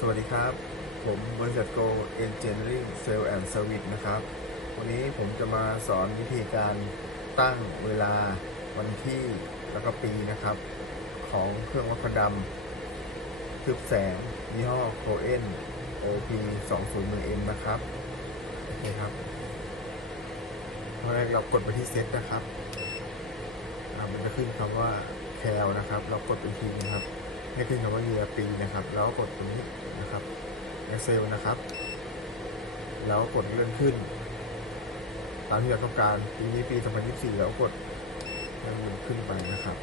สวัสดีครับ ผมบริษัท Go Engineering Sales and Service นะครับ วันนี้ผมจะมาสอนวิธีการตั้งเวลาวันที่แล้วก็ปีนะครับ ของเครื่องวัดควันดำทึบแสงยี่ห้อ Coen OP 2 0 1 M นะครับโอเคครับตอนแรกเรากดไปที่เซตนะครับ มันจะขึ้นคำว่า cal นะครับ เรากดไปอีกทีนะครับให้ขึ้นคำว่า year ปีนะครับ แล้วกดตรงนี้ Excel นะครับ แล้วกดเลื่อนขึ้น ตามที่เราต้องการปีนี้ปี 2024 แล้วกดเลื่อนขึ้นไปนะครับ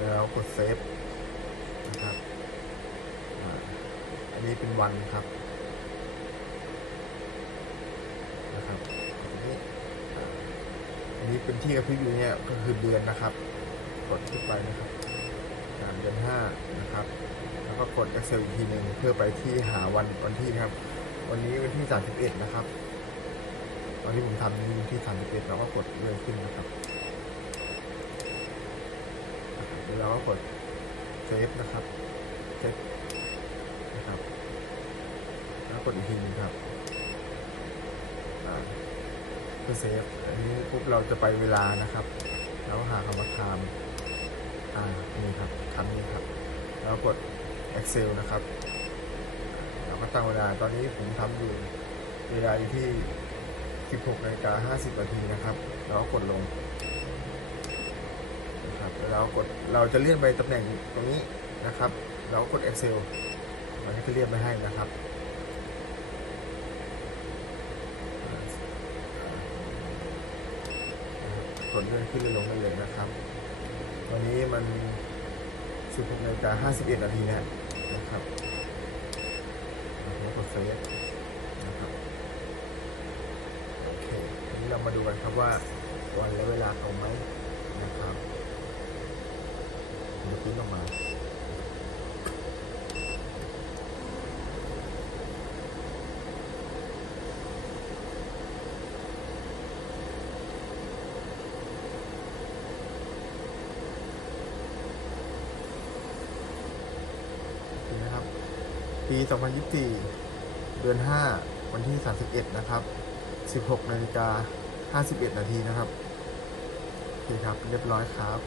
แล้วกดเซฟนะครับ อันนี้เป็นวันครับนะครับอันนี้อันนี้เป็นที่กระพริบอยู่เนี่ยก็คือเดือนนะครับ กดขึ้นไปนะครับสามเดือนห้านะครับ แล้วก็กด Excel อีกทีหนึ่งเพื่อไปที่หาวันวันที่นะครับ วันนี้วันที่ 31 นะครับวันที่ผมทำนี้วันที่ 31 เราก็กดเลื่อนขึ้นนะครับแล้วเราก็กดเซฟนะครับเซฟนะครับแล้วกดอีกทีนึงครับเพื่อเซฟอันนี้ปุ๊บเราจะไปเวลานะครับแล้วหาคำว่า time อ่านี่ครับคำนี้ครับแล้วกด Excel นะครับแล้วก็ตั้งเวลาตอนนี้ผมทำอยู่เวลาอยู่ที่ 16นาฬิกา50นาทีนะครับแล้วก็กดลงนะครับแล้วเรากดเราจะเลื่อนไปตำแหน่งตรงนี้นะครับแล้วก็กด Excel มันก็จะเลื่อนไปให้นะครับกดเลื่อนขึ้นเลื่อนลงได้เลยนะครับ ตอนนี้มัน 16นาฬิกา51นาทีแล้วนะครับแล้วกดเซฟนะครับโอเคทีนี้เรามาดูกันครับว่าวันและเวลาตรงไหมนะครับผมจะพิมพ์ออกมา นี่นะครับ ปี 2024 เดือน 5 วันที่ 31 นะครับ 16นาฬิกา51 นาทีนะครับโอเคครับ เรียบร้อยครับ